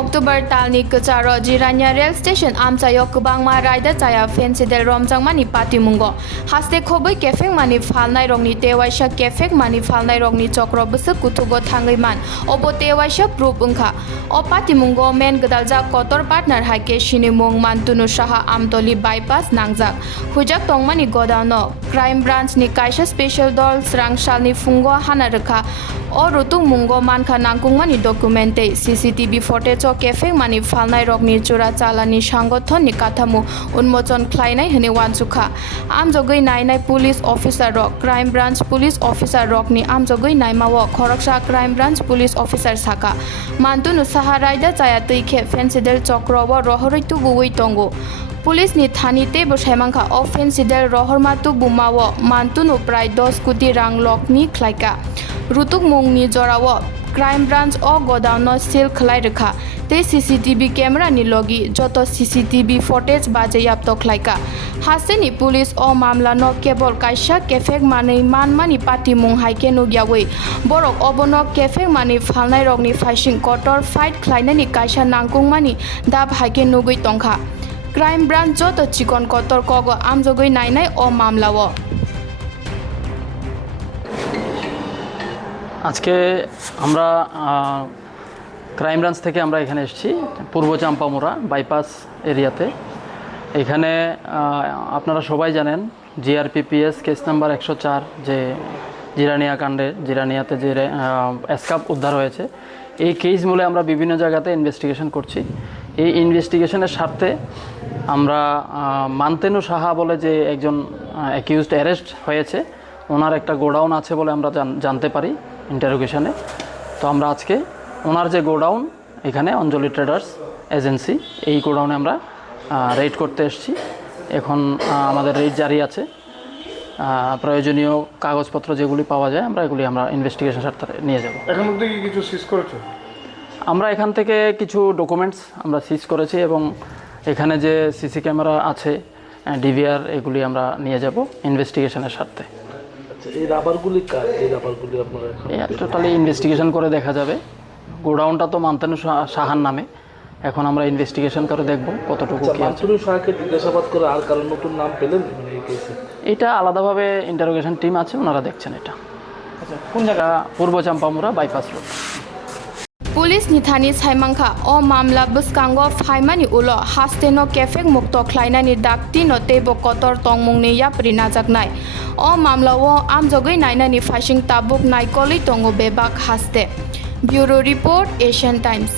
October talni kacharo jiranya rail station amchayo kubangma raida chaya fensidel romjangmani patimungo haste khoboi kefeng mani phalnai rongni tewaisa kefek mani phalnai rongni chokro buse kutugo thangaiman obo tewaisa proof ungkha o patimungo men gdalja kotor partner haike sinimung mantunu saha amtoli bypass nangjak hujak tongmani godano crime branch ni kaisa special dol srangsalni fungo hana rekha o rutung mungo mankha nangkungmani documente CCTV footage o kefeng mani phalnai rokni chura chalani সংগঠন ni kathamu unmochon khlainai hene wansukha amjogoi nainai police officer rok crime branch police officer rok ni amjogoi naimao khoroksa crime branch police officer saka mantunu saharaida chaya tuikhe fensidel chokro bo rohoroi tu buwei tongo police নি থানিতে বসাইমাংখা অ Phensedyl রহরমাতু বুমাও মান্তুনু প্রায় দশ কোটি রাং লকনি খ্লাইকা রুতুক মুংনি জরাও ক্রাইম ব্রাঞ্চ অ গোডাউন সিল খলাই রেখা। তে সিসিটিভি ক্যামেরা নি লগি, যত সিসিটিভি ফুটেজ বাজেয়াপ্ত খ্লাইকা। হাসেনি পুলিশ অ মামলা ন কেবল কাইসা, কেফেক মানি, মানমানি পাতি মুং হাইকে নুগিয়াওই বরক অবন কেফেক মানি, ফালনাই রগনি ফাইসিং কটর ফাইট খ্লাইনানি কাইসা নাংকুংমানি দাব হাইকে নুগই তংখা। ক্রাইম ব্রাঞ্চ যত চিকন কতর কগ আমজগই নাইনাই ও মামলাও। আজকে আমরা ক্রাইম ব্রাঞ্চ থেকে আমরা এখানে এসেছি, পূর্ব চাম্পামোড়া বাইপাস এরিয়াতে। এখানে আপনারা সবাই জানেন জিআরপিপিএস কেস নাম্বার একশো চার, যে জিরানিয়া কাণ্ডে, জিরানিয়াতে যে এসকাপ উদ্ধার হয়েছে। এই কেস মূলে আমরা বিভিন্ন জায়গাতে ইনভেস্টিগেশন করছি। এই ইনভেস্টিগেশনের স্বার্থে আমরা মান্তেনু সাহা বলে যে একজন অ্যাকিউজড অ্যারেস্ট হয়েছে। ওনার একটা গোডাউন আছে বলে আমরা জান- জানতে পারি। ইন্টারোগেশনে তো আমরা আজকে ওনার যে গোডাউন এখানে অঞ্জলি ট্রেডার্স এজেন্সি এই গোডাউনে আমরা রেড করতে এসেছি। এখন আমাদের রেড জারি আছে। প্রয়োজনীয় কাগজপত্র যেগুলি পাওয়া যায় আমরা এগুলি আমরা ইনভেস্টিগেশন স্বার্থে নিয়ে যাব। এখন অব্দি কি কিছু সিজ করেছ? আমরা এখান থেকে কিছু ডকুমেন্টস আমরা সিজ করেছি এবং এখানে যে সিসি ক্যামেরা আছে ডিভিআর এগুলি আমরা নিয়ে যাব ইনভেস্টিগেশনের স্বার্থে। এই রাবারগুলি কার? এই রাবারগুলি আপনারা টোটালি ইনভেস্টিগেশন করে দেখা যাবে। গোডাউনটা তো মান্তানু সাহার নামে। এখন আমরা ইনভেস্টিগেশন করে দেখব কতটুকু আচ্ছা কি আছে। শাহকে জিজ্ঞাসাবাদ করে আর কারণ নতুন নাম পেলেন মানে এটা আলাদাভাবে ইন্টারোগেশন টিম আছে ওনারা দেখছেন এটা। আচ্ছা কোন জায়গা? পূর্ব চাম্পামুরা বাইপাস রোড পুলিশ নিথানি সাইমাংখা অ মামলা বুসকাঙ্গ ফাইমানি উলো হাস্তেনো কেফেক মুক্ত খ্লাইনানি ডাকতি নতেব কতর তংমুংনি ইয়াপ্রি নাজাকনাই অ মামলাও আমজগৈ নাইনানি ফাইসিং তাবুক নাইকলি তঙ্গ বেবাক হাস্তে। Bureau report Asian Times